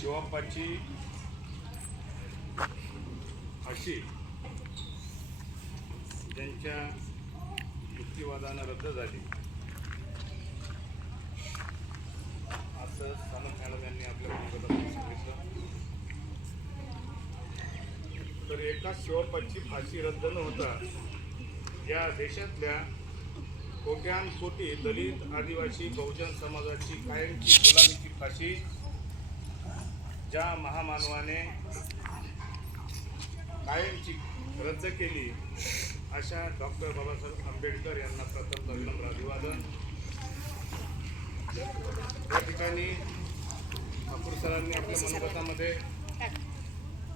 शिवाप्पाची फाशी ज्यांच्या युक्तिवादानं रद्द झाली असं सानप मॅडम यांनी आपल्या भूमिकेत सांगितलं. तर एका शिवाप्पाची फाशी रद्द न होता या देशातल्या कोट्यानकोटी दलित, आदिवासी, बहुजन समाजाची कायमची गुलामीची फाशी ज्या महामानवाने कायमची रद्द केली अशा डॉक्टर बाबासाहेब आंबेडकर यांना प्रथम विनम्र अभिवादन. या ठिकाणी ठाकूर सरांनी आपल्या मनोगतामध्ये,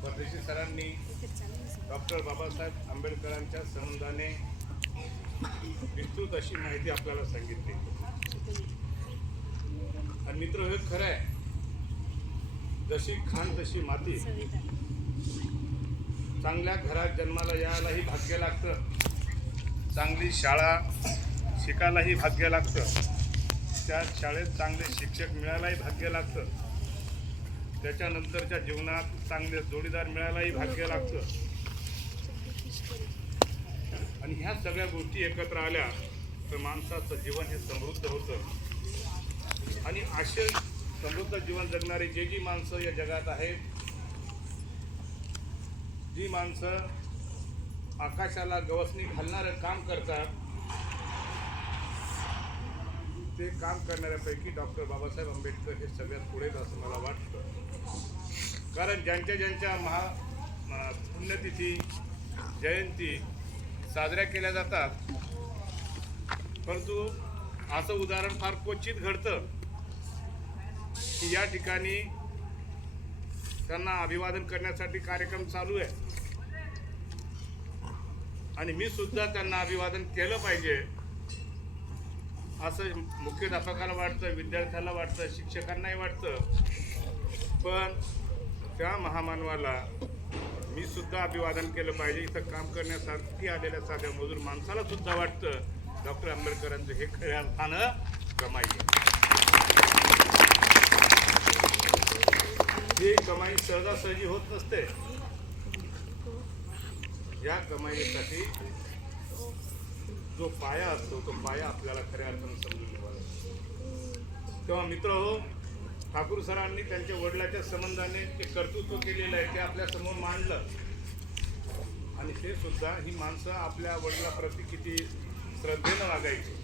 परदेशी सरांनी डॉक्टर बाबासाहेब आंबेडकरांच्या संबंधाने विस्तृत अशी माहिती आपल्याला सांगितली. आणि मित्र, हे खरं आहे, जशी खाण तशी माती. चांगल्या घरात जन्माला यायलाही भाग्य लागतं, चांगली शाळा शिकायलाही भाग्य लागतं, त्या शाळेत चांगले शिक्षक मिळायलाही भाग्य लागतं, त्याच्यानंतरच्या जीवनात चांगले जोडीदार मिळायलाही भाग्य लागतं. आणि ह्या सगळ्या गोष्टी एकत्र आल्या तर माणसाचं जीवन हे समृद्ध होतं. आणि असे समृद्ध जीवन जगणारी जी माणसं या जगात आहेत, जी माणसं आकाशाला गवसणी घालणारं काम करतात, ते काम करणाऱ्यापैकी डॉक्टर बाबासाहेब आंबेडकर हे सगळ्यात पुढेच असं मला वाटतं. कारण ज्यांच्या पुण्यतिथी, जयंती साजऱ्या केल्या जातात, परंतु असं उदाहरण फार क्वचित घडतं की या ठिकाणी त्यांना अभिवादन करण्यासाठी कार्यक्रम चालू आहे आणि मी सुद्धा त्यांना अभिवादन केलं पाहिजे असं मुख्याध्यापकाला वाटतं, विद्यार्थ्याला वाटतं, शिक्षकांनाही वाटतं. पण त्या महामानवाला मी सुद्धा अभिवादन केलं पाहिजे. इथं काम करण्यासाठी आलेल्या साध्या मजूर माणसाला सुद्धा वाटतं डॉक्टर आंबेडकरांचं हे खऱ्या अर्थानं कमाई आहे. ही कमाई सहजासहजी होत नसते. या कमाईसाठी जो पाया असतो तो पाया आपल्याला खऱ्या अर्थानं समजून घ्यावा. तेव्हा मित्र हो, ठाकूर सरांनी त्यांच्या वडिलाच्या संबंधाने जे कर्तृत्व केलेलं आहे ते आपल्या समोर मांडलं. आणि ते सुद्धा ही माणसं आपल्या वडिलाप्रती किती श्रद्धेनं वागायची.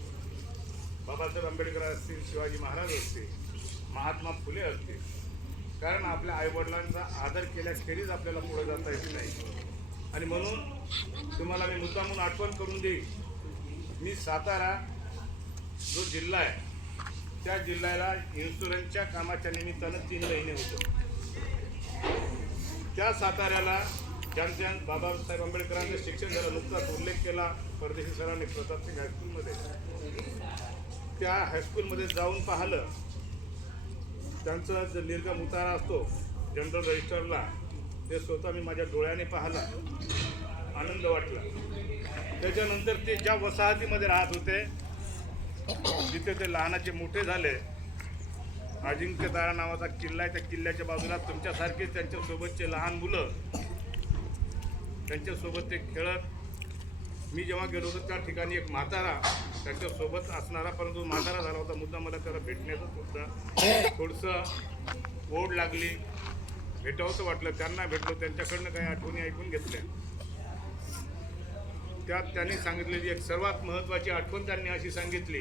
बाबासाहेब आंबेडकर असतील, शिवाजी महाराज असतील, महात्मा फुले असतील. कारण आपल्या आईवडिलांचा आदर केल्याखेरीज आपल्याला पुढे जाता येत नाही. आणि म्हणून तुम्हाला मी मुद्दामून आठवण करून देईन, मी सातारा जो जिल्हा आहे त्या जिल्ह्याला इन्शुरन्सच्या कामाच्या निमित्तानं 3 महिने होतो. त्या साताऱ्याला ज्यांच्या बाबासाहेब आंबेडकरांचं शिक्षण झालं, नुकताच उल्लेख केला परदेशी सरांनी प्रतापसिंग हायस्कूलमध्ये. त्या हायस्कूलमध्ये जाऊन पाहिलं, त्यांचा जो निर्गम उतारा असतो जनरल रजिस्टरला, ते स्वतः मी माझ्या डोळ्याने पाहिला, आनंद वाटला. त्याच्यानंतर ते ज्या वसाहतीमध्ये राहत होते जिथे ते लहानाचे मोठे झाले, अजिंक्यतारा नावाचा किल्ला आहे, त्या किल्ल्याच्या बाजूला तुमच्यासारखेच त्यांच्यासोबतचे लहान मुलं, त्यांच्यासोबत ते खेळत. मी जेव्हा गेलो होतो त्या ठिकाणी एक म्हातारा त्यांच्यासोबत असणारा, परंतु म्हातारा झाला होता. मुद्दा मला त्याला भेटण्याचं सुद्धा थोडंसं ओढ लागली, भेटावंसं वाटलं. त्यांना भेटलो, त्यांच्याकडनं काही आठवणी ऐकून घेतल्या. त्यात त्यांनी सांगितलेली एक सर्वात महत्त्वाची आठवण त्यांनी अशी सांगितली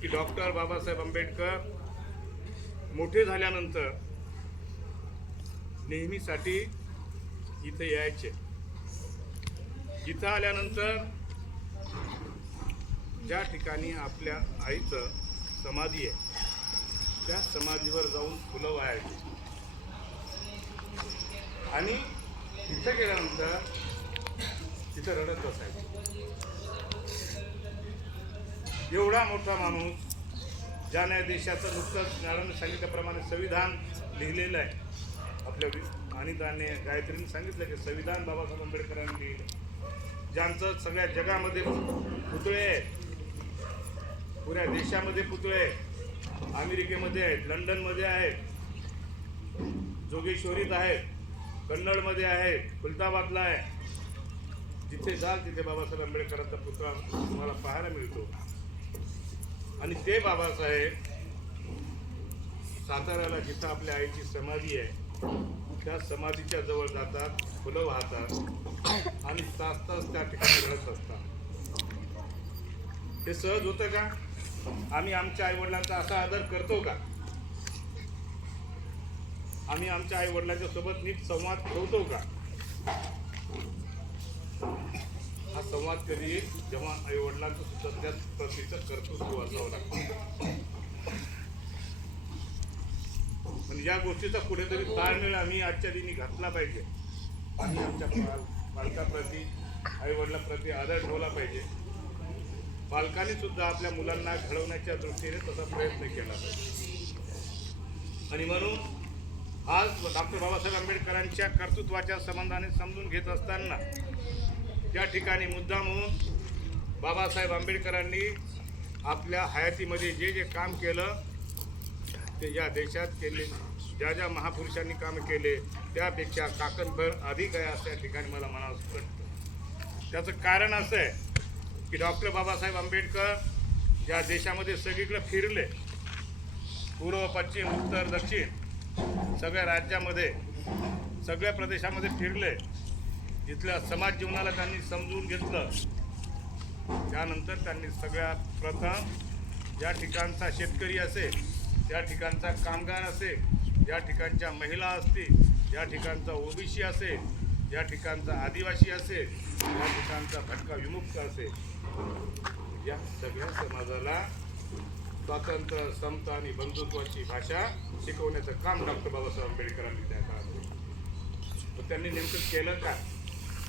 की डॉक्टर बाबासाहेब आंबेडकर मोठे झाल्यानंतर नेहमीसाठी इथे यायचे. इथं आल्यानंतर ज्या ठिकाणी आपल्या आईचं समाधी आहे त्या समाधीवर जाऊन फुलं वाहायची. आणि तिथं गेल्यानंतर तिथं रडत बसायचं. एवढा मोठा माणूस, ज्याने देशाचं नुकतंच मॅडमने सांगितल्याप्रमाणे संविधान लिहिलेलं आहे आपल्या, आणि त्याने गायत्रीने सांगितलं की संविधान बाबासाहेब आंबेडकरांनी लिहिलं, ज्यांचं सगळ्या जगामध्ये पुतळे आहेत, पुऱ्या देशामध्ये पुतळे आहेत, अमेरिकेमध्ये आहेत, लंडनमध्ये आहेत, जोगेश्वरीत आहे, कन्नडमध्ये आहे, खुलताबादला आहे. जिथे जाल तिथे बाबासाहेब आंबेडकरांचा पुतळा तुम्हाला पाहायला मिळतो. आणि ते बाबासाहेब साताऱ्याला जिथं आपल्या आईची समाधी आहे त्या समाधीच्या जवळ जातात, फुलं वाहतात आणि तास तास त्या ठिकाणी रडत असतात. हे सहज होतं का? आम्ही आमच्या आईवडिलांचा असा आदर करतो का? आम्ही आमच्या आईवडिलांच्या सोबत नीट संवाद ठेवतो का? हा संवाद कधी जेव्हा आईवडिलांचं सुद्धा त्याच प्रतीचं कर्तृत्व असावं लागतं. म्हणजे या गोष्टीचा कुठेतरी ताळमेळ आम्ही आजच्या दिनी घातला पाहिजे. आम्ही आमच्या पालकाप्रती, आईवडिलांप्रती आदर ठेवला पाहिजे. पालकांनी सुद्धा आपल्या मुलांना घडवण्याच्या दृष्टीने तसा प्रयत्न केला पाहिजे. आणि म्हणून आज डॉक्टर बाबासाहेब आंबेडकरांच्या कर्तृत्वाच्या संबंधाने समजून घेत असताना त्या ठिकाणी मुद्दाम म्हणून बाबासाहेब आंबेडकरांनी आपल्या हयातीमध्ये जे जे काम केलं ते या देशात केले, ज्या ज्या महापुरुषांनी काम केले त्यापेक्षा काकणभर अधिक आहे असं या ठिकाणी मला म्हणावं वाटतं. त्याचं कारण असं आहे की डॉक्टर बाबासाहेब आंबेडकर या देशामध्ये सगळीकडे फिरले, पूर्व, पश्चिम, उत्तर, दक्षिण सगळ्या राज्यामध्ये, सगळ्या प्रदेशामध्ये फिरले. इथल्या समाज जीवनाला त्यांनी समजून घेतलं. त्यानंतर त्यांनी सगळ्यात प्रथम ज्या ठिकाणचा शेतकरी असेल, त्या ठिकाणचा कामगार असेल, या ठिकाणच्या महिला असतील, या ठिकाणचा ओबीसी असेल, या ठिकाणचा आदिवासी असेल, या ठिकाणचा भटका विमुक्त असेल, या सगळ्या समाजाला स्वातंत्र्य, समता आणि बंधुत्वाची भाषा शिकवण्याचं काम डॉक्टर बाबासाहेब आंबेडकरांनी त्या काळामध्ये. त्यांनी नेमकं केलं का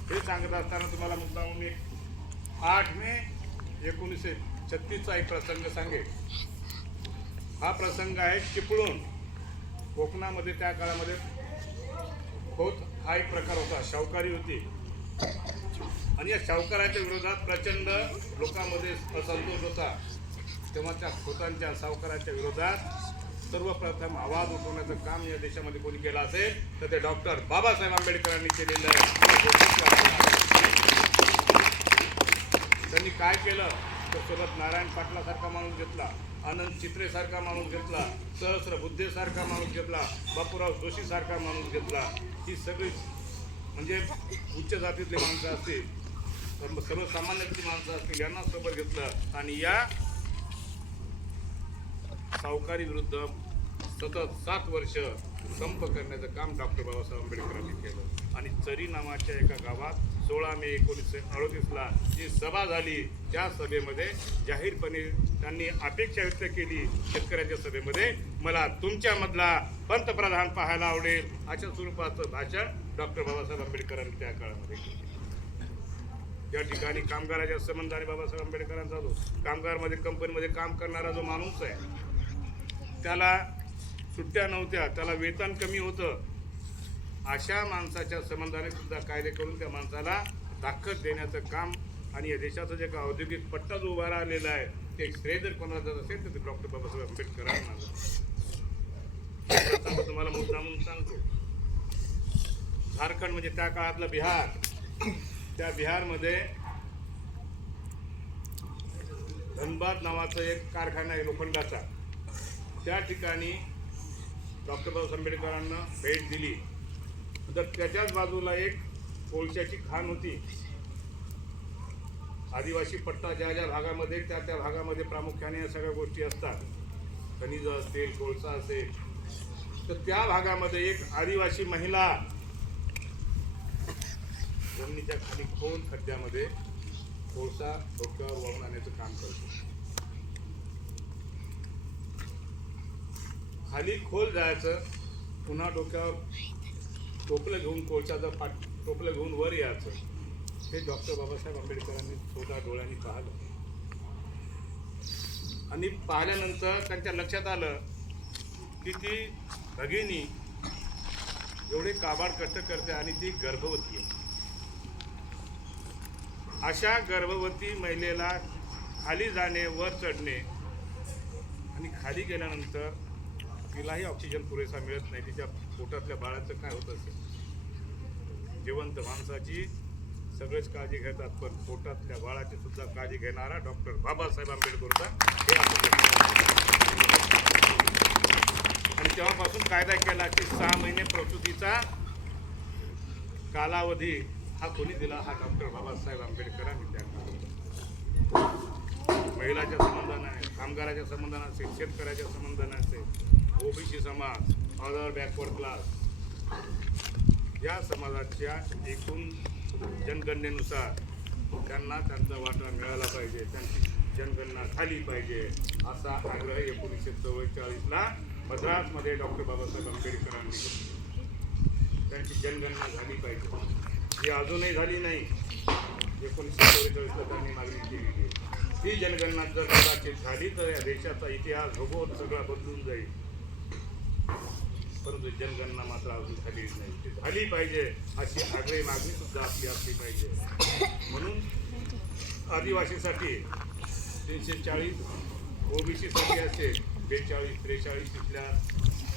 हे सांगत असताना तुम्हाला मुद्दा म्हणून 8 मे 1936चा एक प्रसंग सांगेल. हा प्रसंग आहे चिपळूण. कोकणामध्ये त्या काळामध्ये खोत हा एक प्रकार होता, शाहूकारी होती. आणि या शाहूकाराच्या विरोधात प्रचंड लोकांमध्ये असंतोष होता. तेव्हा त्या खोतांच्या, सावकाराच्या विरोधात सर्वप्रथम आवाज उठवण्याचं काम या देशामध्ये कोणी केलं असेल तर ते डॉक्टर बाबासाहेब आंबेडकरांनी केलेलं आहे. त्यांनी काय केलं तर सोबत नारायण पाटलासारखा माणूस घेतला, आनंद चित्रेसारखा माणूस घेतला, सहस्र बुद्धेसारखा माणूस घेतला, बापूराव जोशीसारखा माणूस घेतला. ही सगळी म्हणजे उच्च जातीतली माणसं असतील, सर्वसामान्यातली माणसं असतील, यांना सोबत घेतलं आणि या सावकारी विरुद्ध सतत 7 वर्ष संप करण्याचं काम डॉक्टर बाबासाहेब आंबेडकरांनी केलं. आणि चरी नावाच्या एका गावात 16 मे 1938ला जी सभा झाली त्या सभेमध्ये जाहीरपणे त्यांनी अपेक्षा व्यक्त केली शेतकऱ्यांच्या सभेमध्ये, मला तुमच्यामधला पंतप्रधान पाहायला आवडेल, अशा स्वरूपाचं भाषण डॉक्टर बाबासाहेब आंबेडकरांनी त्या काळामध्ये केलं. या ठिकाणी कामगाराच्या संबंधाने बाबासाहेब आंबेडकरांचा जो कामगारमध्ये कंपनीमध्ये काम करणारा जो माणूस आहे त्याला सुट्ट्या नव्हत्या, त्याला वेतन कमी होतं, अशा माणसाच्या संबंधाने सुद्धा कायदे करून त्या माणसाला ताकद देण्याचं काम आणि या देशाचा जे का औद्योगिक पट्टा जो उभा राहिलेला आहे ते श्रेय जर कोणाला जात असेल तर ते डॉक्टर बाबासाहेब आंबेडकरांना जातं. तुम्हाला मुद्दा म्हणून सांगतो, झारखंड म्हणजे त्या काळातलं बिहार, त्या बिहारमध्ये धनबाद नावाचं एक कारखाना आहे लोखंडाचा. त्या ठिकाणी डॉक्टर बाबासाहेब आंबेडकरांना भेट दिली तर त्याच्याच बाजूला एक कोळशाची खाण होती. आदिवासी पट्टा ज्या ज्या भागामध्ये त्या भागामध्ये प्रामुख्याने या सगळ्या गोष्टी असतात, खनिज असतील, कोळसा असेल, तर त्या भागामध्ये एक आदिवासी महिला जमिनीच्या खाली खोल खड्ड्यामध्ये कोळसा डोक्यावर वाहून आणण्याचं काम करतो. खाली खोल जायचं, पुन्हा डोक्यावर टोपलं घेऊन कोळशाचं टोपलं घेऊन वर यायचं. हे डॉक्टर बाबासाहेब आंबेडकरांनी स्वतः डोळ्यांनी पाहिलं. आणि पाहिल्यानंतर त्यांच्या लक्षात आलं की ती भगिनी एवढे काबाड कष्ट करते आणि ती गर्भवती आहे. अशा गर्भवती महिलेला खाली जाणे, वर चढणे आणि खाली गेल्यानंतर तिलाही ऑक्सिजन पुरेसा मिळत नाही, तिच्या पोटातल्या बाळाचं काय होत असेल. जिवंत माणसाची सगळेच काळजी घेतात, पण पोटातल्या बाळाची सुद्धा काळजी घेणारा डॉक्टर बाबासाहेब आंबेडकरचा हे आपण. आणि तेव्हापासून कायदा केला की 6 महिने प्रसूतीचा कालावधी हा कोणी दिला, हा डॉक्टर बाबासाहेब आंबेडकरांनी त्या काळात. महिलाच्या संबंधाने, कामगाराच्या संबंधाने, शेतकऱ्याच्या संबंधाने, ओबीसी समाज, अदर बॅकवर्ड क्लास या समाजाच्या एकूण जनगणनेनुसार त्यांना त्यांचा वाटा मिळाला पाहिजे, त्यांची जनगणना झाली पाहिजे असा आग्रह 1944ला मद्रासमध्ये डॉक्टर बाबासाहेब आंबेडकरांनी केला. त्यांची जनगणना झाली पाहिजे. ही अजूनही झाली नाही. 1944ला त्यांनी मागणी केली. ही जनगणना जर कदाचित झाली तर या देशाचा इतिहास, भूगोल सगळा बदलून जाईल. परंतु जनगणना मात्र अजून झालीच नाही. ती झाली पाहिजे अशी आग्रही मागणी सुद्धा आपली असली पाहिजे. म्हणून आदिवासीसाठी 340, ओबीसीसाठी असेल 42, 43 इथल्या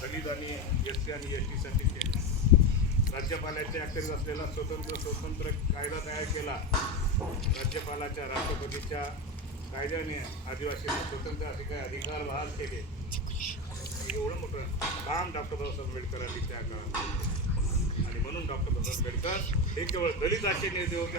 दलित आणि एससी आणि एसटीसाठी केलं. राज्यपालाच्या अखेरीस असलेला स्वतंत्र कायदा तयार केला. राज्यपालाच्या, राष्ट्रपतीच्या कायद्याने आदिवासींना स्वतंत्र असे काही अधिकार बहाल केले. एवढं मोठं काम डॉक्टर बाबासाहेब आंबेडकरांनी त्या काळात. आणि म्हणून डॉक्टर बाबासाहेब आंबेडकर हे केवळ दलिताचे नेते होते.